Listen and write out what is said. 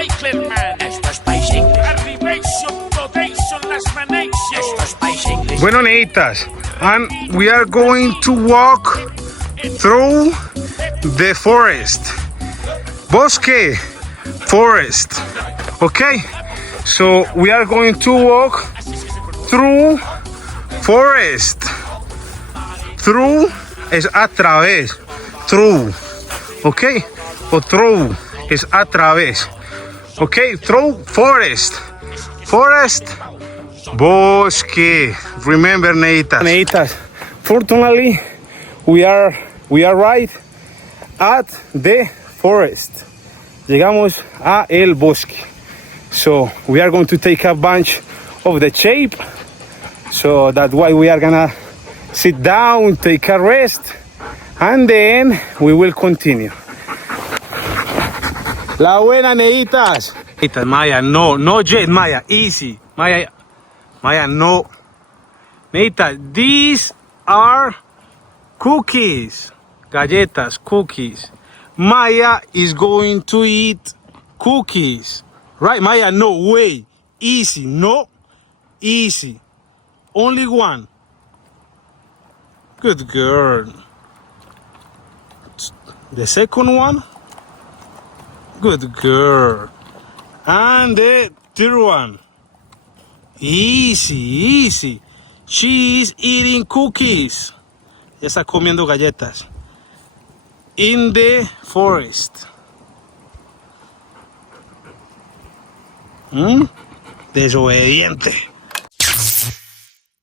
Esto es Paisa Inglés. Bueno, neitas, and we are going to walk through the forest. Bosque, forest. Okay, so we are going to walk through forest. Through es a través. Through. Okay, o through es a través. Okay, through forest. Forest, bosque. Remember, neitas. Neitas, fortunately, we are right at the forest. Llegamos a el bosque. So we are going to take a bunch of the shape. So that's why we are gonna sit down, take a rest, and then we will continue. La buena, neitas. Neitas, Maya, no jet, Maya, easy. Maya, no. Neitas, these are cookies. Galletas, cookies. Maya is going to eat cookies. Right, Maya, no way. Easy, no. Easy. Only one. Good girl. The second one. Good girl. And the third one. Easy. She is eating cookies. Ya está comiendo galletas. In the forest. Desobediente.